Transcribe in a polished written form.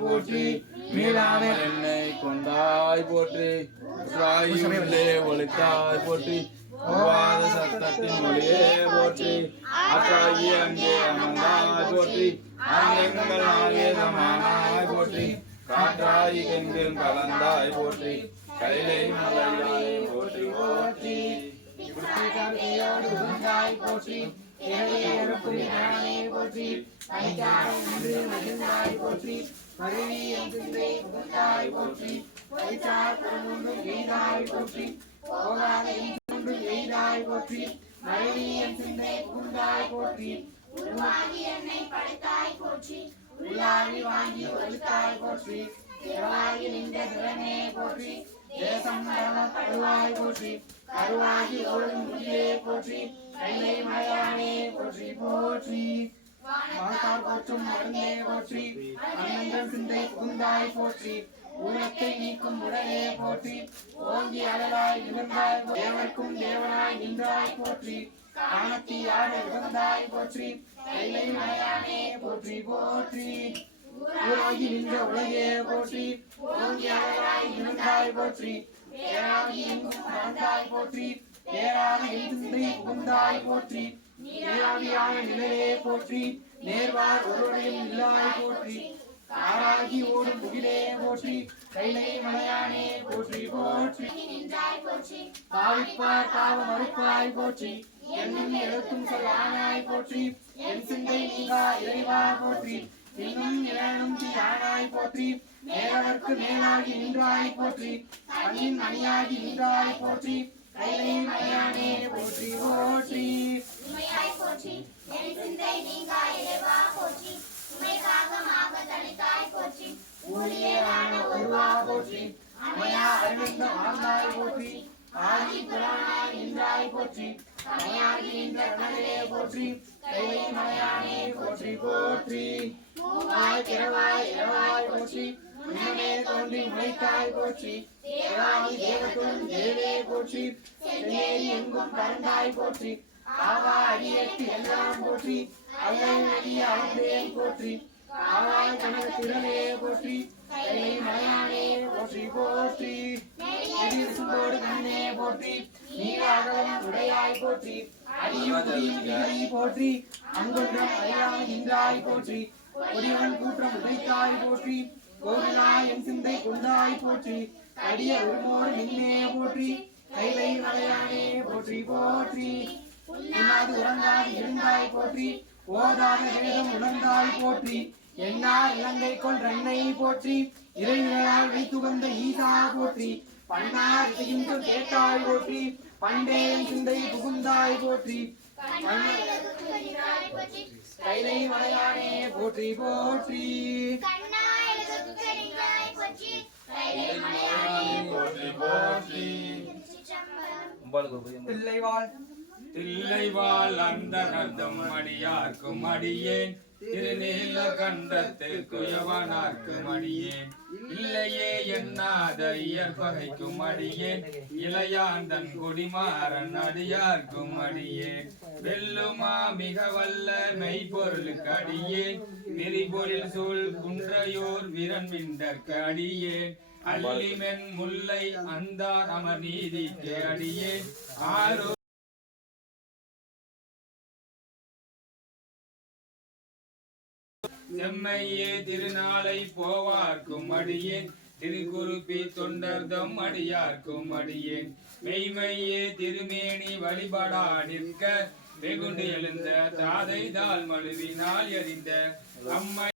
போற்றி மீளாமல் என்னை கொண்டாய் போற்றி உள்ளே ஒளித்தாய் போற்றி வாத சத்தத்தின் மொழியே போற்றி ஆற்றாகி அங்கே அமர்ந்தாய் போற்றி எங்கள் ஆகிய சமானாய் போற்றி காற்றாகி எங்கில் கலந்தாய் போற்றி கைலை மலையாய் போற்றி போற்றி போற்றி போற்றி போற்றி மருவி எந்திரை புகுந்தாய் போற்றி போற்றி போகாத எய்தாய் போற்றி மருவி எந்திரை புகுந்தாய் போற்றி உருவாகி என்னை படைத்தாய் போற்றி உள்ளாகி வாங்கி ஒழித்தாய் போற்றி தேவாகி நின்ற திறனே போற்றி தேசம் கருவாய் போற்றி கருவாகி ஒழுங்கு முடியே போற்றி கைலை மலையானே போற்றி போற்றி வாழ்த்தார் போற்றும் மருந்தே போற்றி அண்ணங்கள் சிந்தை புகுந்தாய் போற்றி ஊனத்தை நீக்கும் உடனே போற்றி ஓங்கி அழகாய் நிகழ்ந்தாய் தேவர்க்கும் தேவனாய் நின்றாய் போற்றி காணத்தி ஆட இழந்தாய் போற்றி கைலை மலையானே போற்றி போற்றி ஊராகி நின்ற உலகே போற்றி ஓங்கி அழகாய் நிகழ்ந்தாய் போற்றி பேராகி எங்கும் மறந்தாய் போற்றி பேராக எழுந்தை புகுந்தாய் போற்றி நீராவியான நிழலே போற்றி நேர்வார் ஒருவரையும் இல்லாய் போற்றி காராகி ஓடும் முகிலே போற்றி கைலை மலையானே போற்றி போற்றி பாவிப்பார் பாவ மறுப்பாய் போற்றி என்னும் எழுத்தும் சொல்லானாய் போற்றி என் சிந்தை நீங்கா இறைவா போற்றி இன்னும் இளனும் தீயானாய் போற்றி மேலவர்க்கு மேலாகி நின்றாய் போற்றி கண்ணின் மணியாகி நின்றாய் போற்றி கைலை மலையானே போற்றி போற்றி போற்றி என் சிந்தை நீங்கா இறைவா போற்றி உமைக்காகமாக தனித்தாய் போற்றி ஊழியரான ஒருவா போற்றி அமையா அருந்த ஆண்டாய் போற்றி ஆதி புராணாய் நின்றாய் போற்றி அமையாகி நின்ற கடலே போற்றி கைலை மலையானே போற்றி போற்றி மூவாய் திறவாய் இரவாய் போற்றி முன்னமே தோன்றி முளைத்தாய் போற்றி தேவாதி தேவத்துடன் தேவே போற்றி சென்னேரி எங்கும் பறந்தாய் போற்றி ஆவா அடியேற்று எல்லாம் போற்றி அல்லல் நெடிய அழந்தே போற்றி ஆவாய் கனக திறனே போற்றி கைலை மலையானே போற்றி போற்றி நெடியோடு கண்ணே போற்றி நீராகவன் உடையாய் போற்றி அடியும் போற்றி அங்கொன்றம் அறியாமல் நின்றாய் போற்றி ஒடியவன் கூற்றம் உதைத்தாய் போற்றி கோவிலாய் என் சிந்தை கொண்டாய் போற்றி அடிய உருமோடு நின்னே போற்றி கைலை மலையானே போற்றி போற்றி உண்ணாது உறங்காது இருந்தாய் போற்றி ஓதாத வேதம் உணர்ந்தாய் போற்றி என்னார் இலங்கை கொன்றென்னை போற்றி இறைநிலையால் வைத்துகந்த ஈசா போற்றி பன்னார் இசையின்றும் கேட்டாய் போற்றி பண்டே சிந்தை புகுந்தாய் போற்றி கைலை மலையானே போற்றி போற்றி தில்லைவாள் அந்த கந்தம் அடியார்க்கும் அடியேன் திருநீல கண்டத்து குயவனார்க்கும் அடியேன் இல்லையே எண்ணாத இயற்பகைக்கும் அடியேன் இளையாந்தன் குடிமாறன் அடியார்க்கும் அடியேன் வெல்லுமா மிக வல்ல மெய்ப்பொருளுக்கு அடியேன் நெறிபொருள் சூழ் குன்றையோர் விரன் விண்டற்கு அடியேன் அல்லிமென் முல்லை அந்தார் அமர் நீதிக்கு அடியேன் ஆரோ செம்மையே திருநாளை போவார்க்கும் அடியேன் திருக்குறுப்பி தொண்டர்தம் அடியார்க்கும் அடியேன் மெய்மையே திருமேனி வழிபடா நிற்க வெகுண்டு எழுந்த தாதை தால் மழுவினால் எறிந்த அம்மை